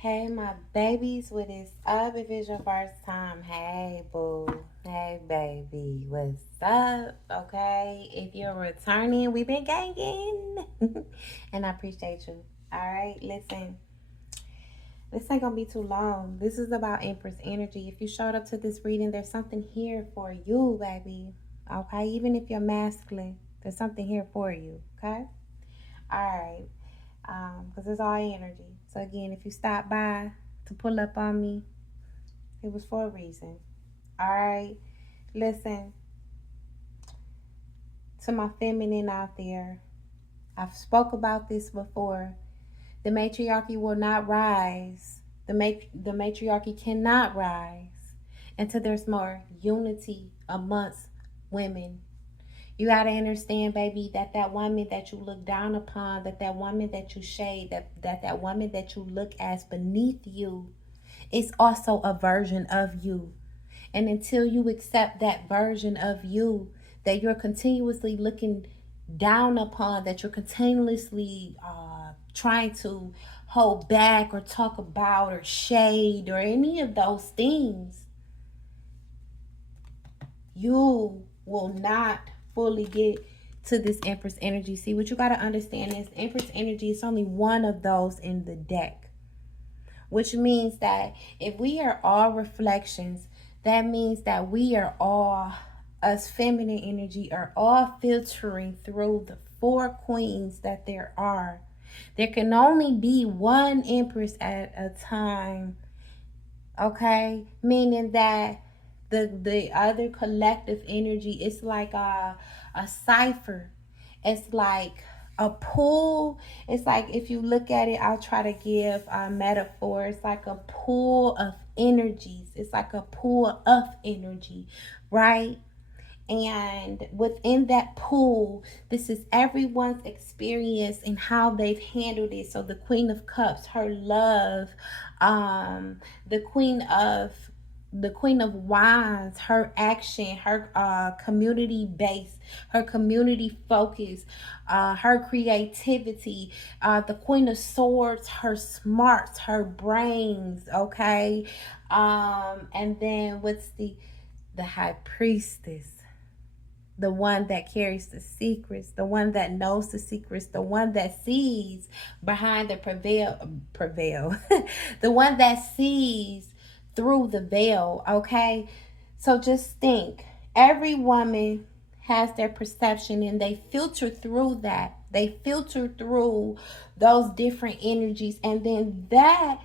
Hey, my babies, what is up? If it's your first time, hey, boo. Hey, baby, what's up? Okay, if you're returning, we've been ganging. And I appreciate you. All right, listen, this ain't gonna be too long. This is about Empress energy. If you showed up to this reading, there's something here for you, baby. Okay, even if you're masculine, there's something here for you. Okay, all right. Because it's all energy. So again, if you stop by to pull up on me, it was for a reason. All right, listen, to my feminine out there, I've spoke about this before. The matriarchy will not rise. The matriarchy cannot rise until there's more unity amongst women. You got to understand, baby, that woman that you look down upon, that woman that you shade, that woman that you look as beneath you is also a version of you. And until you accept that version of you that you're continuously looking down upon, that you're continuously trying to hold back or talk about or shade or any of those things, you will not fully get to this Empress energy. See, what you got to understand is Empress energy is only one of those in the deck, which means that if we are all reflections, that means that we are all, us feminine energy, are all filtering through the four queens that there are. There can only be one Empress at a time, okay? Meaning that the other collective energy is like a cipher. It's like a pool. It's like, if you look at it, I'll try to give a metaphor. It's like a pool of energies. It's like a pool of energy, right? And within that pool, this is everyone's experience and how they've handled it. So the Queen of Cups, her love, the Queen of Wands, her action, her community base, her community focus, her creativity, the Queen of Swords, her smarts, her brains, okay? And then what's the High Priestess, the one that carries the secrets, the one that knows the secrets, the one that sees behind the prevail, the one that sees through the veil, okay? So just think, every woman has their perception and they filter through that. They filter through those different energies, and then that,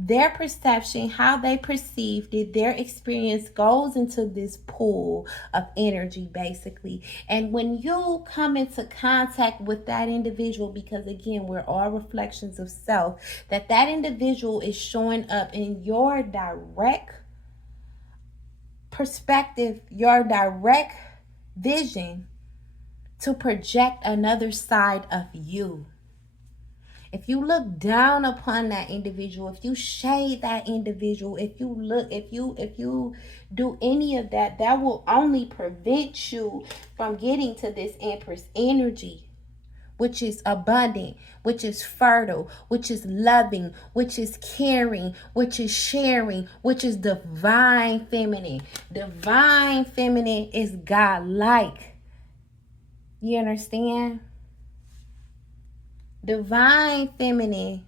their perception, how they perceived it, their experience goes into this pool of energy, basically. And when you come into contact with that individual, because again, we're all reflections of self, that individual is showing up in your direct perspective, your direct vision to project another side of you. If you look down upon that individual, if you shade that individual, if you do any of that, that will only prevent you from getting to this Empress energy, which is abundant, which is fertile, which is loving, which is caring, which is sharing, which is divine feminine. Divine feminine is God-like. You understand? Divine feminine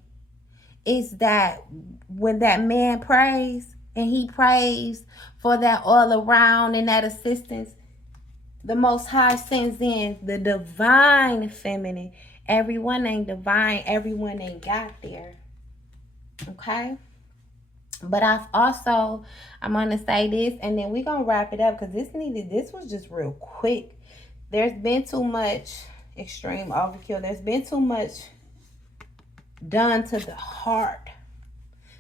is that when that man prays and he prays for that all around and that assistance, the Most High sends in the divine feminine. Everyone ain't divine. Everyone ain't got there. Okay? But I'm going to say this, and then we're going to wrap it up, because this was just real quick. There's been too much extreme overkill. There's been too much done to the heart.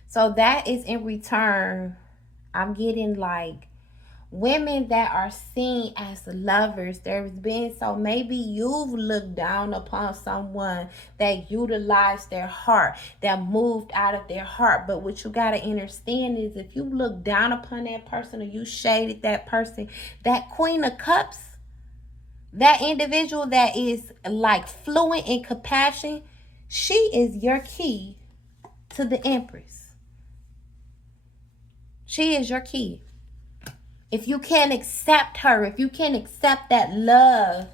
So that is in return, I'm getting like women that are seen as lovers. There's been, so maybe you've looked down upon someone that utilized their heart, that moved out of their heart. But what you got to understand is, if you look down upon that person or you shaded that person, that Queen of Cups, that individual that is like fluent in compassion, she is your key to the Empress. She is your key. If you can't accept her, if you can't accept that love,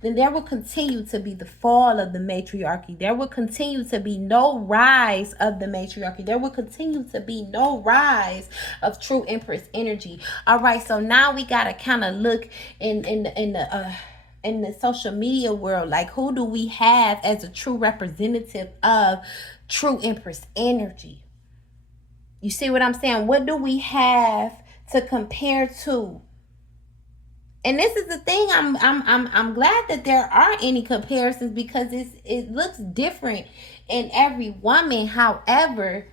then there will continue to be the fall of the matriarchy. There will continue to be no rise of the matriarchy. There will continue to be no rise of true Empress energy. All right, so now we gotta kind of look in the social media world, like who do we have as a true representative of true Empress energy? You see what I'm saying? What do we have to compare to? And this is the thing. I'm glad that there are any comparisons, because it looks different in every woman. However,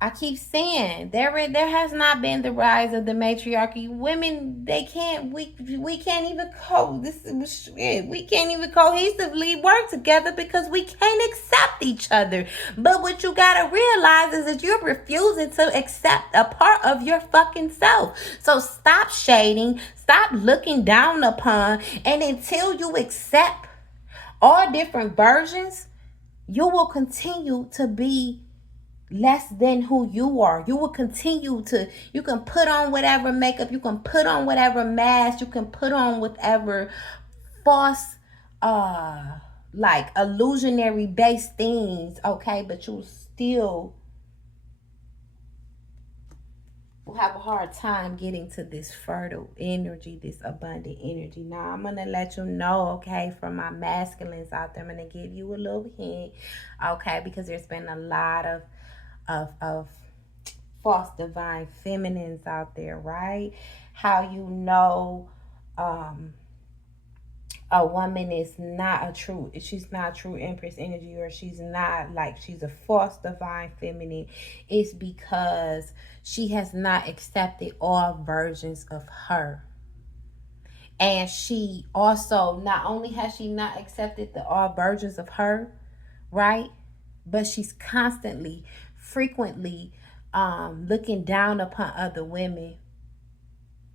I keep saying there has not been the rise of the matriarchy. Women, we can't even we can't even cohesively work together because we can't accept each other. But what you gotta realize is that you're refusing to accept a part of your fucking self. So stop shading, stop looking down upon, and until you accept all different versions, you will continue to be less than who you are. You will continue to, you can put on whatever makeup, you can put on whatever mask, you can put on whatever false like illusionary based things, okay, but you still will have a hard time getting to this fertile energy, this abundant energy. Now I'm gonna let you know, okay, from my masculines out there, I'm gonna give you a little hint, okay, because there's been a lot of false divine feminines out there, right? How you know a woman is not she's not true Empress energy, or she's not, like, she's a false divine feminine, is because she has not accepted all versions of her. And she also, not only has she not accepted all versions of her, right, but she's constantly, frequently looking down upon other women.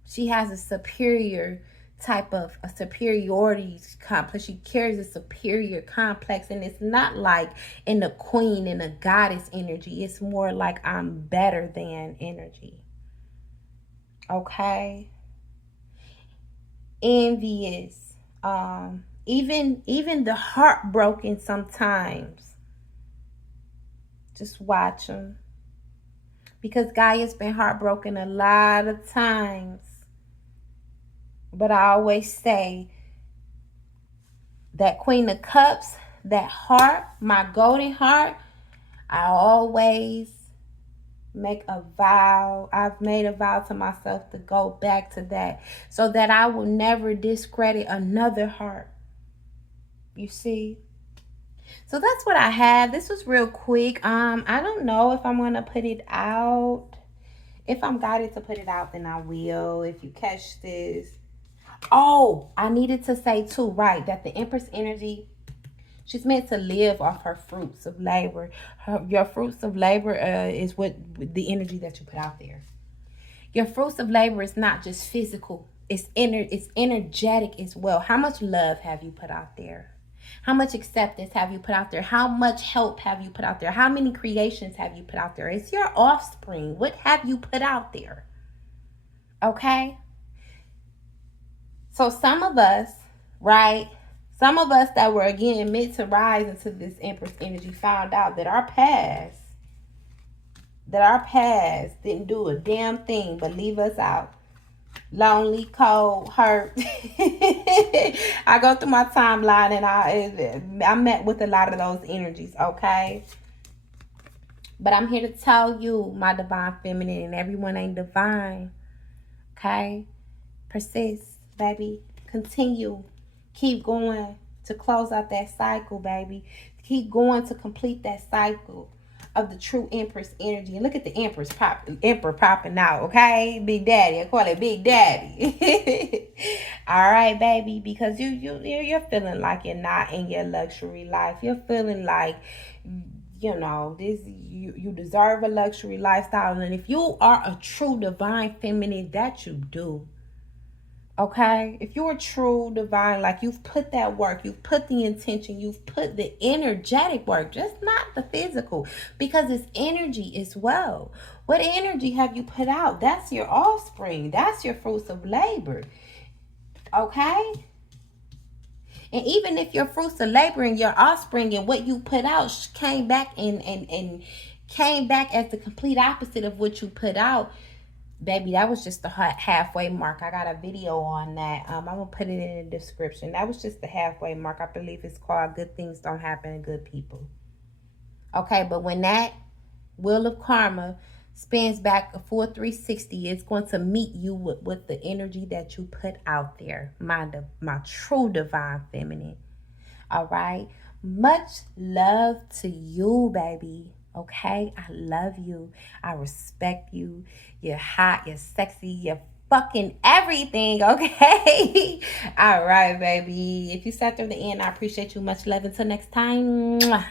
She has a superior type of a superiority complex. She carries a superior complex, and it's not like in the queen and the goddess energy. It's more like I'm better than energy. Okay? Envious. Even the heartbroken sometimes. Just watch them. Because Gaia's been heartbroken a lot of times. But I always say that Queen of Cups, that heart, my golden heart, I always make a vow. I've made a vow to myself to go back to that, so that I will never discredit another heart. You see? So that's what I have. This was real quick. I don't know if I'm gonna put it out. If I'm guided to put it out, then I will. If you catch this. Oh, I needed to say too, right, that the Empress energy, she's meant to live off her fruits of labor. Your fruits of labor is what the energy that you put out there. Your fruits of labor is not just physical. It's energetic as well. How much love have you put out there? How much acceptance have you put out there? How much help have you put out there? How many creations have you put out there? It's your offspring. What have you put out there? Okay? So some of us, right? Some of us that were, again, meant to rise into this Empress energy found out that our past didn't do a damn thing but leave us out. Lonely, cold, hurt. I go through my timeline and I met with a lot of those energies, okay? But I'm here to tell you, my divine feminine, and everyone ain't divine, okay? Persist, baby. Continue. Keep going to close out that cycle, baby. Keep going to complete that cycle of the true Empress energy. And look at the Emperor popping out, okay? Big Daddy. I call it Big Daddy. All right, baby, because you're feeling like you're not in your luxury life. You're feeling like, you know, you deserve a luxury lifestyle. And if you are a true divine feminine, that you do. Okay, if you're a true divine, like you've put that work, you've put the intention, you've put the energetic work, just not the physical, because it's energy as well. What energy have you put out? That's your offspring. That's your fruits of labor. Okay? And even if your fruits of labor and your offspring and what you put out came back and came back as the complete opposite of what you put out, baby, that was just the halfway mark. I got a video on that. I'm gonna put it in the description. That was just the halfway mark. I believe it's called "Good Things Don't Happen to Good People." Okay, but when that wheel of karma spins back a full 360, it's going to meet you with the energy that you put out there. My true divine feminine. All right. Much love to you, baby. Okay, I love you. I respect you. You're hot, you're sexy, you're fucking everything, okay? All right, baby. If you sat through the end, I appreciate you. Much love. Until next time. Mwah.